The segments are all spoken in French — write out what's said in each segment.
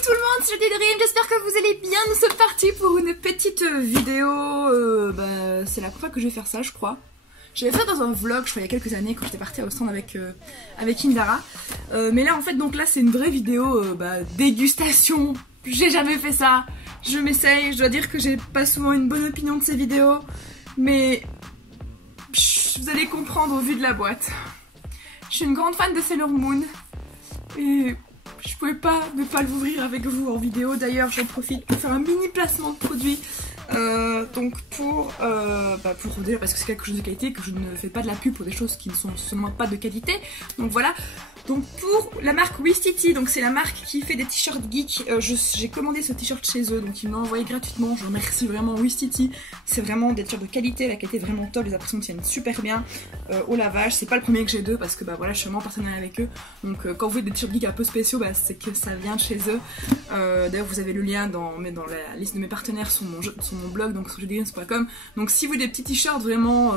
tout le monde, c'est Dream, j'espère que vous allez bien. Nous sommes partis pour une petite vidéo. C'est la première fois que je vais faire ça, je crois. J'avais fait dans un vlog, je crois, il y a quelques années, quand j'étais partie au stand avec Indara. Mais là, en fait, donc là, c'est une vraie vidéo dégustation. J'ai jamais fait ça. Je m'essaye, je dois dire que j'ai pas souvent une bonne opinion de ces vidéos. Mais vous allez comprendre au vu de la boîte. Je suis une grande fan de Sailor Moon. Et je pouvais pas ne pas l'ouvrir avec vous en vidéo. D'ailleurs, j'en profite pour faire un mini placement de produit. Donc pour dire, parce que c'est quelque chose de qualité, que je ne fais pas de la pub pour des choses qui ne sont seulement pas de qualité. Donc voilà. Donc pour la marque Wistiti, donc c'est la marque qui fait des t-shirts geeks, j'ai commandé ce t-shirt chez eux, donc ils m'ont envoyé gratuitement, je remercie vraiment Wistiti, c'est vraiment des t-shirts de qualité, la qualité est vraiment top, les impressions tiennent super bien au lavage, c'est pas le premier que j'ai d'eux parce que voilà, je suis vraiment partenaire avec eux, donc quand vous voyez des t-shirts geeks un peu spéciaux, c'est que ça vient de chez eux. D'ailleurs vous avez le lien dans la liste de mes partenaires sur mon blog, donc sur jedreams.com, donc si vous voulez des petits t-shirts vraiment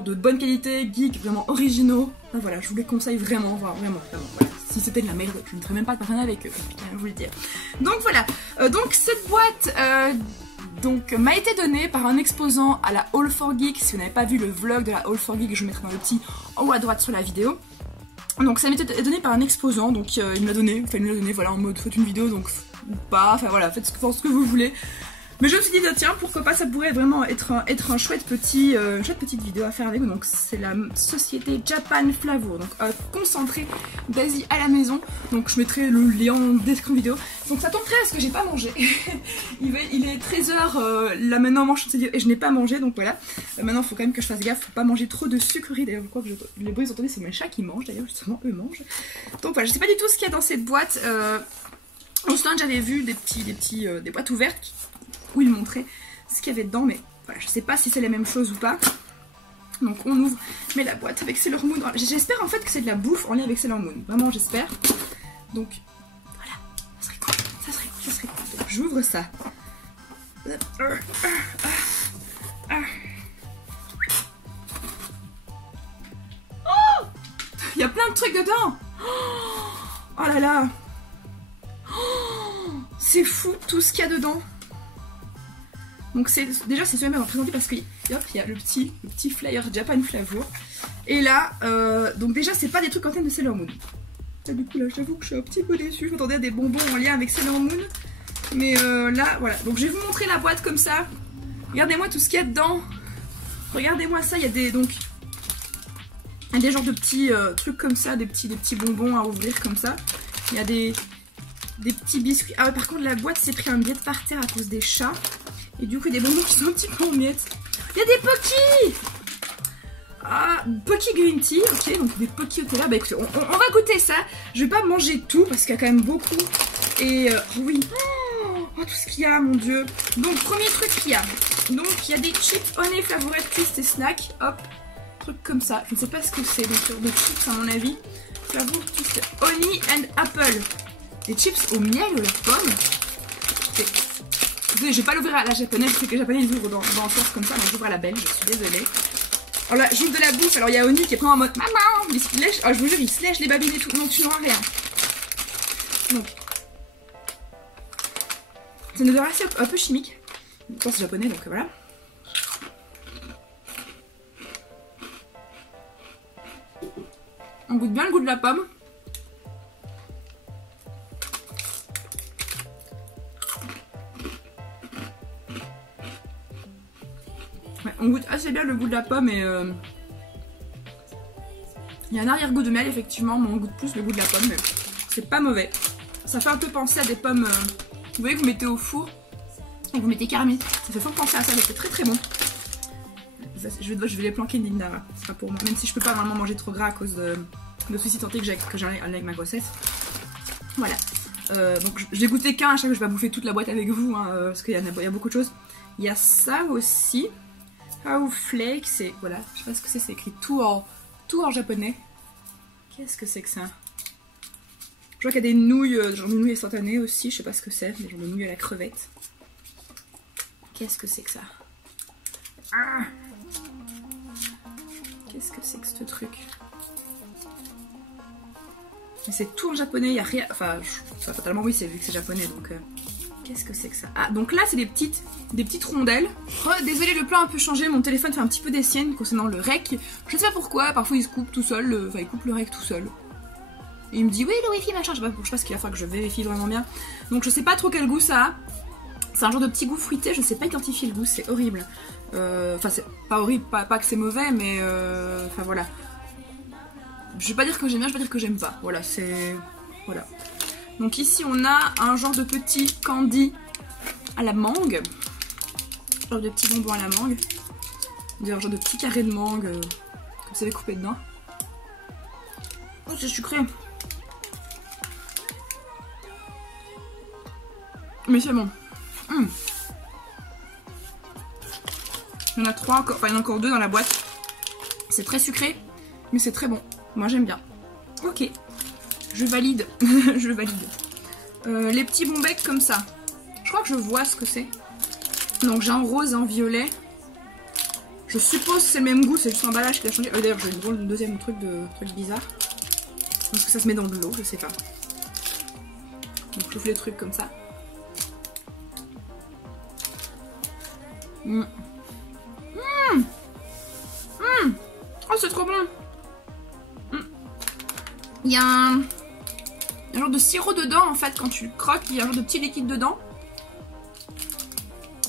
de bonne qualité, geek, vraiment originaux. Voilà, je vous les conseille vraiment, voilà. Si c'était de la merde, je ne ferais même pas de partenariat avec eux, je vous le dire. Donc voilà, donc cette boîte m'a été donnée par un exposant à la All for Geek. Si vous n'avez pas vu le vlog de la All for Geek, je mettrai dans le petit en haut à droite sur la vidéo. Donc ça m'a été donné par un exposant, donc il me l'a donné, voilà, en mode faites une vidéo, donc ou pas, enfin voilà, faites ce que vous voulez. Mais je me suis dit, tiens, pourquoi pas, ça pourrait vraiment être un chouette petite vidéo à faire avec vous. Donc c'est la société Japan Flavour, donc concentré d'Asie à la maison. Donc je mettrai le lien en description vidéo. Donc ça tombe très à ce que j'ai pas mangé. il est 13h là maintenant, mange cette vidéo et je n'ai pas mangé, donc voilà. Maintenant il faut quand même que je fasse gaffe, faut pas manger trop de sucreries. D'ailleurs je crois que les bruits que vous entendez c'est mes chats qui mangent, d'ailleurs justement eux mangent. Donc voilà, je sais pas du tout ce qu'il y a dans cette boîte. Au stand j'avais vu des boîtes ouvertes où il montrait ce qu'il y avait dedans, mais voilà, je sais pas si c'est la même chose ou pas. Donc on ouvre, mais la boîte avec Sailor Moon, j'espère en fait que c'est de la bouffe en lien avec Sailor Moon, vraiment j'espère. Donc voilà, ça serait cool. Donc j'ouvre ça. Oh, il y a plein de trucs dedans. Oh là là, c'est fou tout ce qu'il y a dedans. Donc déjà c'est super bien présenté parce qu'il y a le petit flyer Japan Flavour. Et là, donc déjà c'est pas des trucs en thème de Sailor Moon. Et du coup là j'avoue que je suis un petit peu déçue, je m'attendais à des bonbons en lien avec Sailor Moon. Mais là voilà, donc je vais vous montrer la boîte comme ça. Regardez-moi tout ce qu'il y a dedans. Regardez-moi ça, il y a des genres de petits trucs comme ça, des petits bonbons à ouvrir comme ça. Il y a des petits biscuits. Ah ouais, par contre la boîte s'est pris un biais par terre à cause des chats. Et du coup, des bonbons qui sont un petit peu en miettes. Il y a des Pocky. Ah, Pocky Green Tea. Ok, donc des Pocky au thé là. Bah écoutez, on va goûter ça. Je vais pas manger tout parce qu'il y a quand même beaucoup. Et oui. Oh, tout ce qu'il y a, mon dieu. Donc, premier truc qu'il y a. Donc, il y a des chips honey flavorette twist et snack. Hop, truc comme ça. Je ne sais pas ce que c'est. Donc, des chips à mon avis. Flavor twist honey and apple. Des chips au miel ou la pomme. Désolée, je vais pas l'ouvrir à la japonaise, parce que les japonais ils ouvrent dans le sens comme ça, donc j'ouvre à la belge, je suis désolée. Alors là, j'ouvre de la bouffe, alors il y a Oni qui est vraiment en mode maman, il se lèche, je vous jure, il se lèche les babines et tout, non tu n'auras rien. Donc, c'est une odeur assez un peu chimique, je pense c'est japonais donc voilà. On goûte bien le goût de la pomme. Ouais, on goûte assez bien le goût de la pomme et il y a un arrière-goût de miel effectivement, mais on goûte plus le goût de la pomme, mais c'est pas mauvais. Ça fait un peu penser à des pommes, vous voyez que vous mettez au four et vous mettez caramel. Ça fait fort penser à ça, c'est très très bon. Je vais les planquer Nindara, c'est pas pour moi, même si je peux pas vraiment manger trop gras à cause de soucis de santé que j'ai avec ma grossesse. Voilà, donc je l'ai goûté qu'un, à chaque fois je vais pas bouffer toute la boîte avec vous, hein, parce qu'il y a beaucoup de choses. Il y a ça aussi. How Flake, c'est voilà, je sais pas ce que c'est écrit tout en japonais. Qu'est-ce que c'est que ça? Je vois qu'il y a des nouilles, genre des nouilles instantanées aussi, je sais pas ce que c'est, des genres de nouilles à la crevette. Qu'est-ce que c'est que ça? Ah, qu'est-ce que c'est que ce truc? C'est tout en japonais, il n'y a rien... Enfin, fatalement oui, c'est vu que c'est japonais, donc... Qu'est-ce que c'est que ça? Ah, donc là, c'est des petites rondelles. Oh, désolé, le plan a un peu changé, mon téléphone fait un petit peu des siennes concernant le rec. Je sais pas pourquoi, parfois il se coupe tout seul, enfin il coupe le rec tout seul. Et il me dit, oui, le wifi machin, je sais pas ce qu'il va falloir que je vérifie vraiment bien. Donc je sais pas trop quel goût ça a. C'est un genre de petit goût fruité, je sais pas identifier le goût, c'est horrible. Enfin, c'est pas horrible, pas que c'est mauvais, mais... Enfin voilà. Je vais pas dire que j'aime bien, je vais pas dire que j'aime pas. Voilà, c'est... Voilà. Donc ici on a un genre de petit candy à la mangue. Genre de petits bonbons à la mangue. Un genre de petit carré de mangue. Comme ça avait coupé dedans. Oh, c'est sucré. Mais c'est bon. Il y en a 3 encore, enfin il y en a encore 2 dans la boîte. C'est très sucré, mais c'est très bon. Moi j'aime bien. Ok. Je valide. Je valide. Les petits bons becs comme ça. Je crois que je vois ce que c'est. Donc j'ai un rose et un violet. Je suppose que c'est le même goût, c'est juste l'emballage qui a changé. D'ailleurs j'ai le deuxième truc bizarre. Parce que ça se met dans de l'eau, je sais pas. Donc je fais les trucs comme ça. Oh c'est trop bon. Il y a un genre de sirop dedans en fait, quand tu le croques, il y a un genre de petit liquide dedans.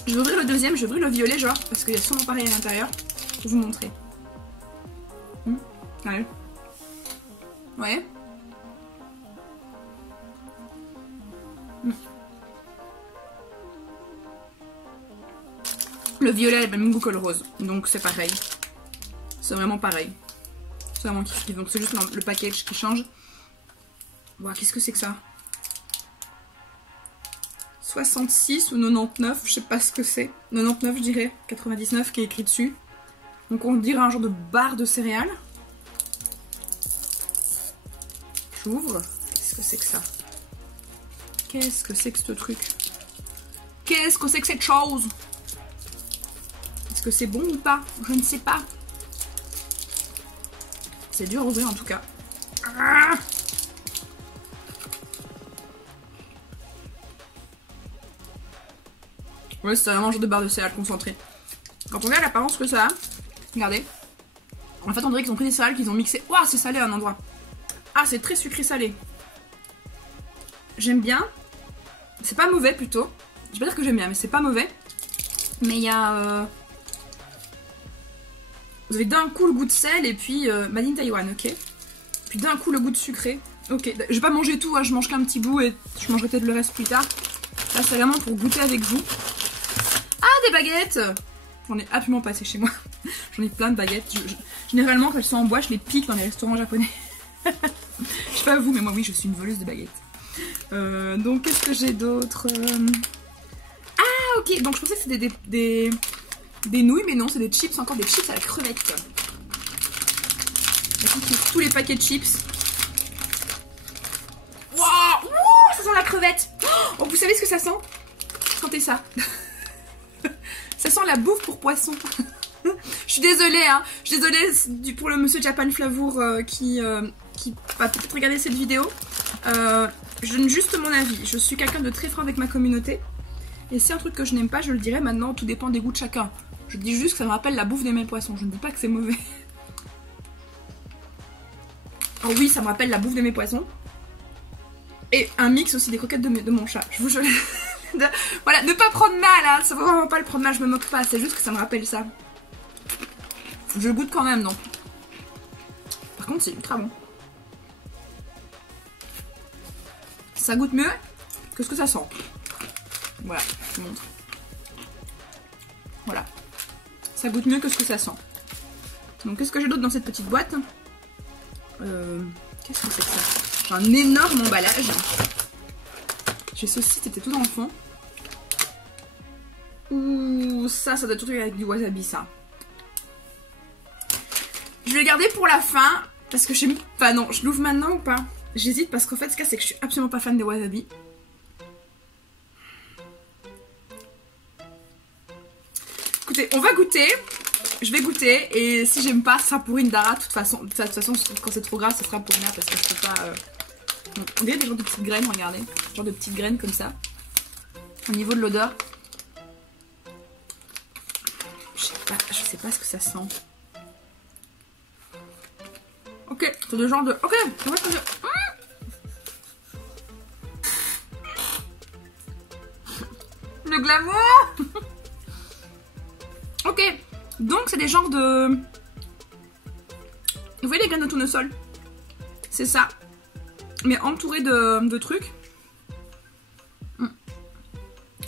Je vais ouvrir le deuxième, je vais ouvrir le violet genre, parce qu'il y a sûrement pareil à l'intérieur. Je vais vous montrer. Allez. Ouais. Le violet a le même goût que le rose, donc c'est pareil. C'est vraiment pareil. C'est vraiment kiff. Donc c'est juste le package qui change. Wow, qu'est-ce que c'est que ça? 66 ou 99, je sais pas ce que c'est. 99 je dirais, 99 qui est écrit dessus. Donc on dirait un genre de barre de céréales. J'ouvre. Qu'est-ce que c'est que ça? Qu'est-ce que c'est que ce truc? Qu'est-ce que c'est que cette chose? Est-ce que c'est bon ou pas? Je ne sais pas. C'est dur à ouvrir en tout cas. Ah, ouais, c'est vraiment un genre de barre de céréales concentrée. Quand on regarde l'apparence que ça a, regardez. En fait, on dirait qu'ils ont pris des céréales qu'ils ont mixé. Ouah, c'est salé à un endroit. Ah, c'est très sucré salé. J'aime bien. C'est pas mauvais plutôt. Je vais pas dire que j'aime bien, mais c'est pas mauvais. Mais il y a... Vous avez d'un coup le goût de sel et puis Made in Taiwan, ok. Puis d'un coup le goût de sucré. Ok, je vais pas manger tout, hein, je mange qu'un petit bout et je mangerai peut-être le reste plus tard. Là c'est vraiment pour goûter avec vous. Ah, des baguettes! J'en ai absolument pas assez chez moi. J'en ai plein de baguettes. Généralement quand elles sont en bois, je les pique dans les restaurants japonais. Je sais pas vous, mais moi oui, je suis une voleuse de baguettes. Donc qu'est-ce que j'ai d'autre? Ah ok, donc je pensais que c'était des nouilles, mais non, c'est des chips, encore des chips à la crevette. Tous les paquets de chips. Waouh, ça sent la crevette. Oh, vous savez ce que ça sent? Sentez ça. Ça sent la bouffe pour poisson. Je suis désolée, hein. Je suis désolée pour le monsieur Japan Flavour qui va peut-être regarder cette vidéo. Je donne juste mon avis. Je suis quelqu'un de très franc avec ma communauté. Et c'est un truc que je n'aime pas, je le dirai maintenant, tout dépend des goûts de chacun. Je dis juste que ça me rappelle la bouffe de mes poissons, je ne dis pas que c'est mauvais. Oh oui, ça me rappelle la bouffe de mes poissons. Et un mix aussi des croquettes de mon chat. Je vous jure. Voilà, ne pas prendre mal, hein. Ça va vraiment pas le prendre mal, je me moque pas, c'est juste que ça me rappelle ça. Je goûte quand même, non. Par contre, c'est ultra bon. Ça goûte mieux que ce que ça sent. Voilà, je vous montre. Voilà. Ça goûte mieux que ce que ça sent. Donc qu'est-ce que j'ai d'autre dans cette petite boîte? Qu'est-ce que c'est que ça? J'ai un énorme emballage. J'ai ceci, c'était tout dans le fond. Ouh, ça doit être tout avec du wasabi, ça. Je vais le garder pour la fin, parce que je sais... Enfin non, je l'ouvre maintenant ou pas? J'hésite parce qu'en fait, ce qu'il y a, c'est que je suis absolument pas fan des wasabi. Écoutez, on va goûter. Je vais goûter et si j'aime pas, ça sera pour une Dara. De toute façon, quand c'est trop gras, ça sera pour moi parce que je peux pas. On dirait des genres de petites graines, regardez. Genre de petites graines comme ça. Au niveau de l'odeur. Je sais pas ce que ça sent. Ok, c'est le genre de... Ok, c'est vrai que le glamour. Ok, donc c'est des genres de... Vous voyez les graines de tournesol? C'est ça. Mais entouré de trucs.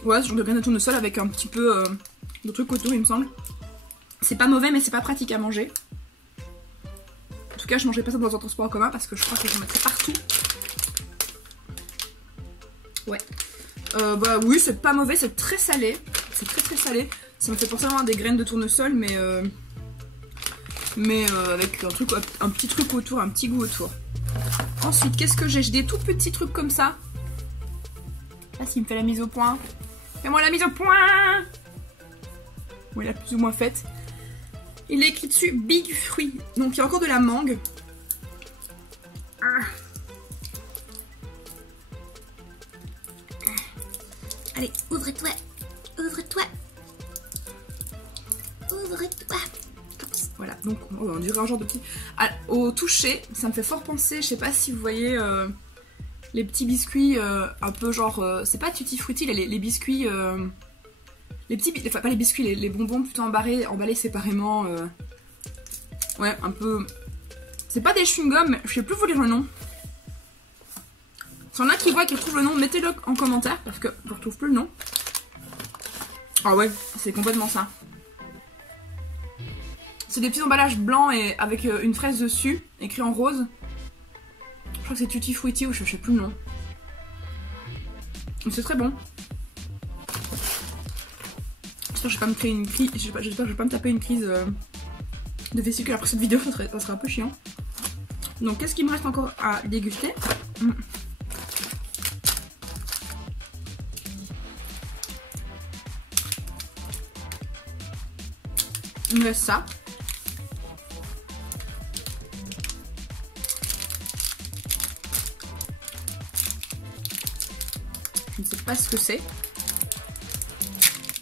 Ouais, ce genre de graines de tournesol avec un petit peu de trucs autour, il me semble. C'est pas mauvais, mais c'est pas pratique à manger. En tout cas, je mangerai pas ça dans un transport en commun parce que je crois que j'en mettrai partout. Ouais. Bah oui, c'est pas mauvais, c'est très salé. C'est très salé. Ça me fait penser à des graines de tournesol, mais avec un petit truc autour, un petit goût autour. Ensuite, qu'est-ce que j'ai? J'ai des tout petits trucs comme ça. Là, s'il me fait la mise au point. Fais-moi la mise au point! Bon, il a plus ou moins faite. Il est écrit dessus Big Fruit. Donc, il y a encore de la mangue. Allez, ouvre-toi. Ouvre-toi. Ouvre-toi. Voilà, donc on dirait un genre de petit... au toucher, ça me fait fort penser, je sais pas si vous voyez les petits biscuits un peu genre... c'est pas tutti frutti, les biscuits... les petits... Enfin, pas les biscuits, les bonbons plutôt emballés séparément. Ouais, un peu... C'est pas des chewing-gums, mais je sais plus vous lire le nom. S'il y en a qui voient, qui trouvent le nom, mettez-le en commentaire, parce que je retrouve plus le nom. Ah ouais, c'est complètement ça. C'est des petits emballages blancs et avec une fraise dessus, écrit en rose. Je crois que c'est Tutti Frutti ou je sais plus le nom. Mais c'est très bon. J'espère que je vais pas me créer une crise. J'espère que je vais pas me taper une crise de vésicule après cette vidéo, ça serait un peu chiant. Donc qu'est-ce qu'il me reste encore à déguster? Il me reste ça. Je ne sais pas ce que c'est.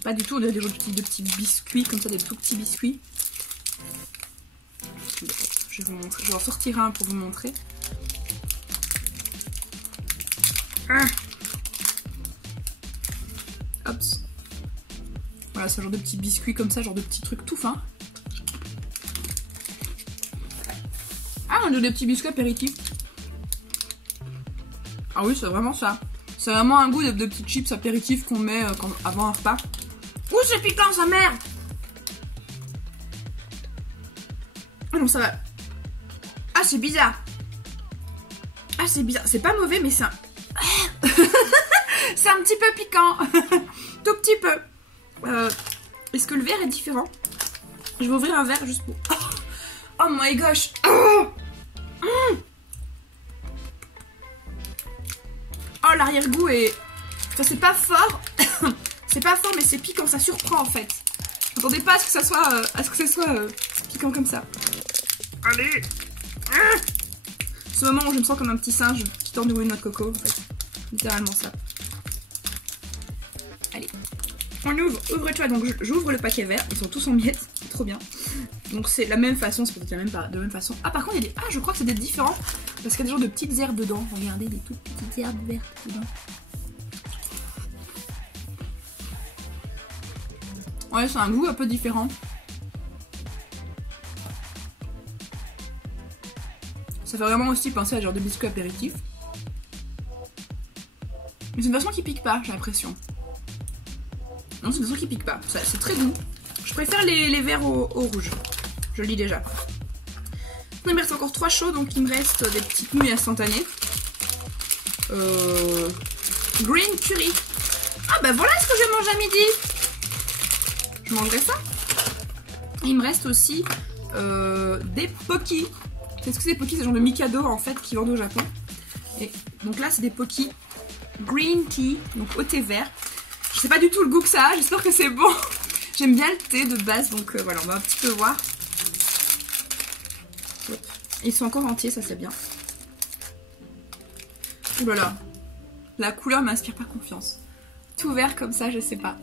Pas du tout, on dirait des petits biscuits, comme ça, des tout petits biscuits. Je vais en sortir un pour vous montrer. Hop. Voilà, c'est un genre de petits biscuits comme ça, genre de petits trucs tout fins. Ah, on a des petits biscuits apéritifs. Ah oui, c'est vraiment ça. C'est vraiment un goût de petits chips apéritifs qu'on met avant un repas. Ouh, c'est piquant, sa mère! Ah non, ça va. Ah, c'est bizarre. Ah, c'est bizarre. C'est pas mauvais, mais c'est un... c'est un petit peu piquant. Tout petit peu. Est-ce que le verre est différent? Je vais ouvrir un verre juste pour... Oh my gosh. Oh, l'arrière-goût est... Enfin, c'est pas fort. C'est pas fort, mais c'est piquant. Ça surprend, en fait. Je m'attendais pas à ce que ça soit, piquant comme ça. Allez. Ce moment où je me sens comme un petit singe qui tente de rouler une noix de coco, en fait. Littéralement ça. Allez. On ouvre-toi. Donc j'ouvre le paquet vert. Ils sont tous en miettes. C'est trop bien. Donc c'est la même façon. C'est peut-être de la même façon. Ah, par contre, il y a des... Ah, je crois que c'est des différents. Parce qu'il y a des genres de petites herbes dedans. Regardez, des toutes petites herbes vertes dedans. Ouais, c'est un goût un peu différent. Ça fait vraiment aussi penser à ce genre de biscuits apéritifs. Mais c'est une version qui pique pas, j'ai l'impression. Non, c'est une version qui pique pas. C'est très doux. Je préfère les verts au rouge. Je le lis déjà. Il me reste encore 3 chauds, donc il me reste des petites nouilles instantanées. Green curry. Ah bah voilà ce que je mange à midi. Je mangerai ça. Et il me reste aussi des Pocky. Qu'est-ce que c'est des Pocky? C'est genre de Mikado en fait qui vendent au Japon. Et donc là c'est des Pocky Green Tea, donc au thé vert. Je sais pas du tout le goût que ça a, j'espère que c'est bon. J'aime bien le thé de base, donc voilà, on va un petit peu voir. Ils sont encore entiers, ça c'est bien. Voilà. La couleur m'inspire pas confiance. Tout vert comme ça, je sais pas.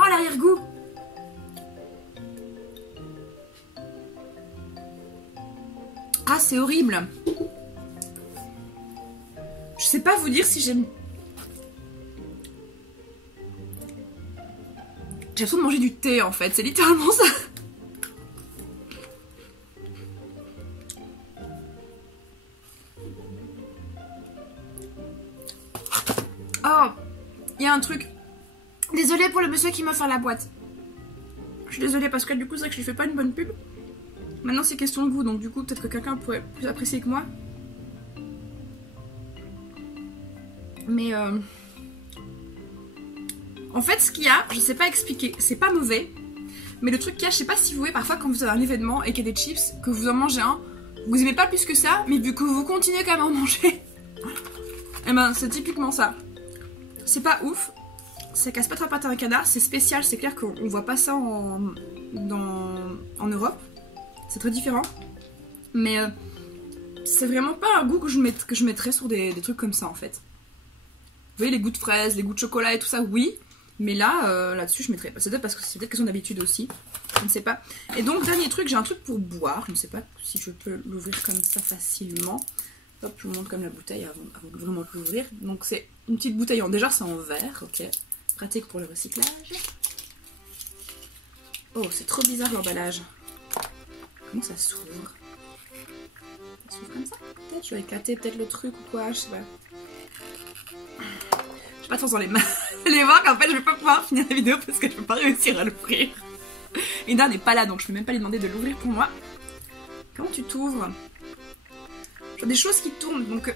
Oh, l'arrière-goût! Ah, c'est horrible! Je sais pas vous dire si j'aime... J'ai l'impression de manger du thé en fait, c'est littéralement ça! Oh! Il y a un truc... Désolée pour le monsieur qui m'a offert la boîte. Je suis désolée parce que du coup c'est vrai que je lui fais pas une bonne pub. Maintenant c'est question de goût, donc du coup peut-être que quelqu'un pourrait plus apprécier que moi. Mais en fait ce qu'il y a, je sais pas expliquer, c'est pas mauvais. Mais le truc qu'il y a, je sais pas si vous voyez parfois quand vous avez un événement et qu'il y a des chips, que vous en mangez un, vous aimez pas plus que ça, mais vu que vous continuez quand même à en manger, et ben c'est typiquement ça. C'est pas ouf. Ça casse pas trop la pâte à un canard, c'est spécial, c'est clair qu'on voit pas ça en Europe. C'est très différent. Mais c'est vraiment pas un goût que je mettrais sur des trucs comme ça en fait. Vous voyez les goûts de fraises, les goûts de chocolat et tout ça, oui. Mais là, là-dessus je mettrais pas. C'est peut-être parce que c'est peut-être question d'habitude aussi. Je ne sais pas. Et donc dernier truc, j'ai un truc pour boire. Je ne sais pas si je peux l'ouvrir comme ça facilement. Hop, je vous montre comme la bouteille avant de vraiment l'ouvrir. Donc c'est une petite bouteille déjà c'est en verre, ok. Pratique pour le recyclage. Oh, c'est trop bizarre l'emballage. Comment ça s'ouvre? Ça s'ouvre comme ça? Peut-être je vais éclater peut-être le truc ou quoi, je sais pas. Je vais pas trop dans les mains. Allez voir qu'en fait je vais pas pouvoir finir la vidéo parce que je peux pas réussir à l'ouvrir. Ina n'est pas là donc je peux même pas lui demander de l'ouvrir pour moi. Comment tu t'ouvres? J'ai des choses qui tournent donc...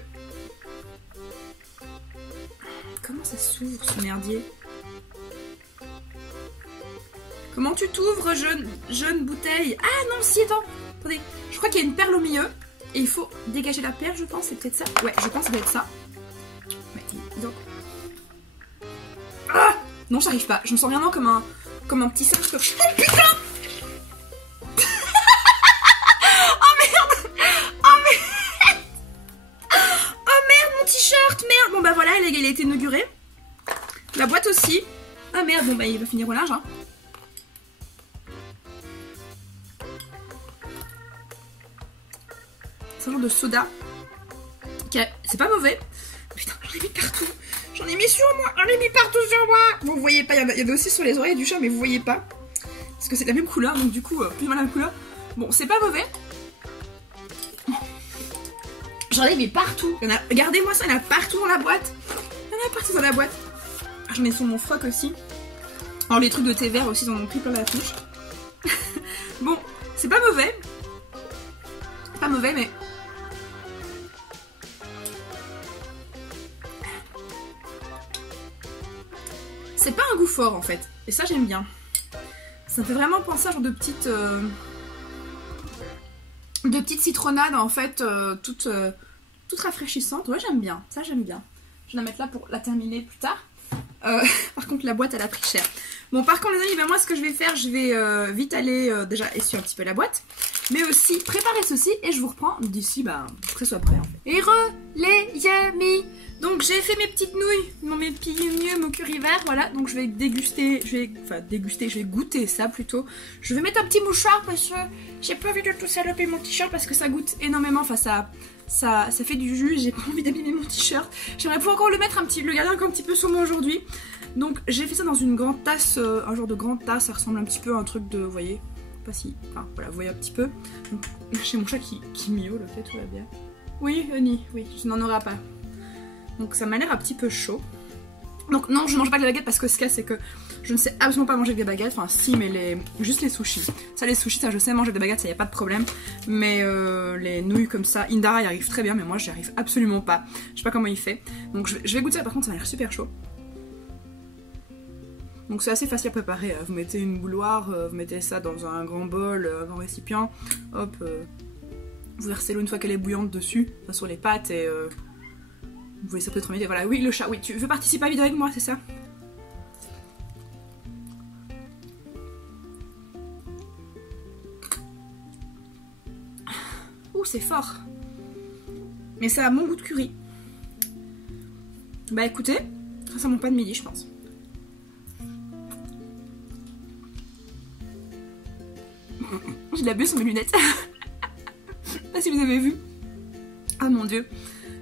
Comment ça s'ouvre ce merdier? Comment tu t'ouvres, jeune bouteille? Ah non, si, attends. Attendez, je crois qu'il y a une perle au milieu. Et il faut dégager la perle, je pense. C'est peut-être ça. Ouais, je pense que ça doit être ça. Mais, donc... Ah non, j'arrive pas. Je me sens vraiment comme un petit singe. Oh putain! Oh merde! Oh merde! Oh merde, mon t-shirt! Merde! Bon bah voilà, il a été inauguré. La boîte aussi. Ah merde, bon bah il va finir au large, hein. C'est un genre de soda. C'est pas mauvais. Putain, j'en ai mis partout. J'en ai mis sur moi. J'en ai mis partout sur moi. Bon, vous voyez pas. Il y en a aussi sur les oreilles du chat, mais vous voyez pas. Parce que c'est la même couleur. Donc, du coup, plus mal la même couleur. Bon, c'est pas mauvais. J'en ai mis partout. Regardez-moi ça. Il y en a partout dans la boîte. Il y en a partout dans la boîte. J'en ai sur mon froc aussi. Alors, les trucs de thé vert aussi, ils en ont pris plein la touche. Bon, c'est pas mauvais. Pas mauvais, mais. C'est pas un goût fort en fait, et ça j'aime bien. Ça me fait vraiment penser à un genre de petites citronnades en fait, toutes rafraîchissantes. Ouais, j'aime bien, ça j'aime bien. Je vais la mettre là pour la terminer plus tard. Par contre la boîte elle a pris cher. Bon par contre les amis, ben, moi ce que je vais faire, je vais vite aller déjà essuyer un petit peu la boîte, mais aussi préparer ceci et je vous reprends d'ici pour que ce soit prêt en fait. Et les amis, donc j'ai fait mes petites nouilles, mes petits mieux, mon curry vert, voilà. Donc je vais déguster, je vais goûter ça plutôt. Je vais mettre un petit mouchoir parce que j'ai pas envie de tout saloper mon t-shirt parce que ça goûte énormément, enfin ça fait du jus, j'ai pas envie d'abîmer mon t-shirt. J'aimerais pouvoir encore le garder encore un petit peu sur moi aujourd'hui. Donc j'ai fait ça dans une grande tasse, un genre de grande tasse, ça ressemble un petit peu à un truc de, vous voyez, pas si, enfin voilà, vous voyez un petit peu. Donc j'ai mon chat qui miaule, le fait, tout va bien. Oui, Honey, oui, je n'en aurai pas. Donc ça m'a l'air un petit peu chaud. Donc non, je mange pas de la baguette parce que ce qu'il y a c'est que je ne sais absolument pas manger avec des baguettes. Enfin si, mais juste les sushis. Ça les sushis, ça je sais manger des baguettes, ça y a pas de problème. Mais les nouilles comme ça, Indara y arrive très bien, mais moi j'y arrive absolument pas. Je sais pas comment il fait. Donc je vais goûter ça, par contre ça m'a l'air super chaud. Donc c'est assez facile à préparer. Vous mettez une bouilloire, vous mettez ça dans un grand bol, un grand récipient, hop, vous versez l'eau une fois qu'elle est bouillante dessus, enfin, sur les pâtes et vous voyez ça peut être une idée. Voilà, oui le chat, oui, tu veux participer à la vidéo avec moi, c'est ça? Ouh, c'est fort. Mais ça a mon goût de curry. Bah écoutez, ça sent mon pain de midi, je pense. J'ai de la buée sur mes lunettes. Je sais pas si vous avez vu. Ah mon dieu.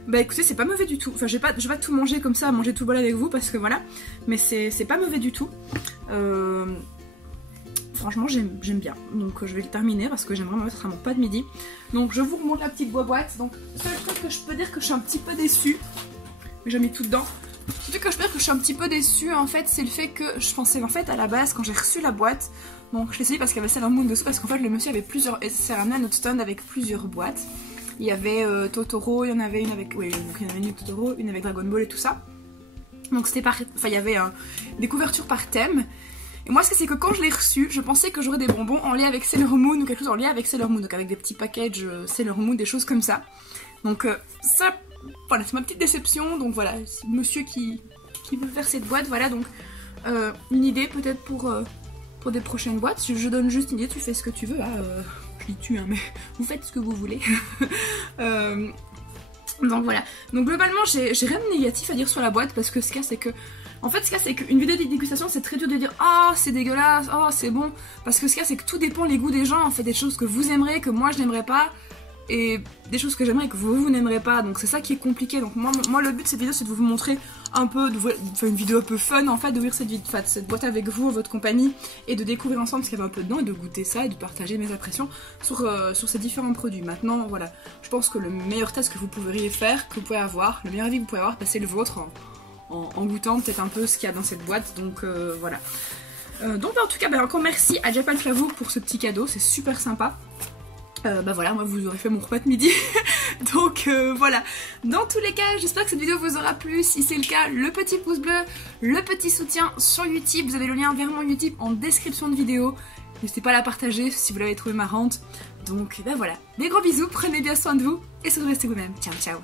Bah écoutez, c'est pas mauvais du tout. Enfin, je vais pas tout manger comme ça, manger tout le bol avec vous parce que voilà. Mais c'est pas mauvais du tout. Franchement, j'aime bien. Donc je vais le terminer parce que j'aimerais mettre à mon pas de midi. Donc je vous remonte la petite boîte. Donc le seul truc que je peux dire que je suis un petit peu déçue. Mais j'ai mis tout dedans. Le truc que je peux dire que je suis un petit peu déçue en fait, c'est le fait que je pensais en fait à la base quand j'ai reçu la boîte. Donc je l'ai essayé parce qu'il y avait Sailor Moon dessous parce qu'en fait le monsieur avait plusieurs. C'est un notre stand avec plusieurs boîtes. Il y avait Totoro, il y en avait une avec. Oui, donc il y en avait une avec Totoro, une avec Dragon Ball et tout ça. Donc c'était par. Enfin il y avait des couvertures par thème. Et moi ce que c'est que quand je l'ai reçu, je pensais que j'aurais des bonbons en lien avec Sailor Moon ou quelque chose en lien avec Sailor Moon. Donc avec des petits packages Sailor Moon, des choses comme ça. Donc ça, voilà, c'est ma petite déception. Donc voilà, c'est monsieur qui veut faire cette boîte, voilà donc une idée peut-être pour des prochaines boîtes. Je donne juste une idée, tu fais ce que tu veux là. Je dis tu hein, mais vous faites ce que vous voulez. Donc voilà. Donc globalement j'ai rien de négatif à dire sur la boîte parce que ce qu'il y a c'est que en fait, ce qu'il y a, c'est qu'une vidéo de dégustation, c'est très dur de dire « Oh, c'est dégueulasse, oh, c'est bon ». Parce que ce qu'il y a, c'est que tout dépend les goûts des gens. En fait, des choses que vous aimerez, que moi, je n'aimerais pas. Et des choses que j'aimerais que vous n'aimerez pas. Donc c'est ça qui est compliqué. Donc moi le but de cette vidéo, c'est de vous montrer un peu, de faire une vidéo un peu fun, en fait, d'ouvrir cette boîte avec vous, en votre compagnie, et de découvrir ensemble ce qu'il y avait un peu dedans, et de goûter ça, et de partager mes impressions sur ces différents produits. Maintenant, voilà, je pense que le meilleur test que vous pourriez faire, que vous pouvez avoir, le meilleur avis que vous pouvez avoir, c'est le vôtre, en goûtant peut-être un peu ce qu'il y a dans cette boîte, donc voilà. Donc en tout cas, encore merci à Japan Flavor pour ce petit cadeau, c'est super sympa. Bah voilà, moi vous aurez fait mon repas de midi. Donc voilà, dans tous les cas, j'espère que cette vidéo vous aura plu. Si c'est le cas, le petit pouce bleu, le petit soutien sur Utip, vous avez le lien vers mon Utip en description de vidéo. N'hésitez pas à la partager si vous l'avez trouvée marrante. Donc bah voilà, des gros bisous, prenez bien soin de vous et surtout restez vous-même. Ciao ciao.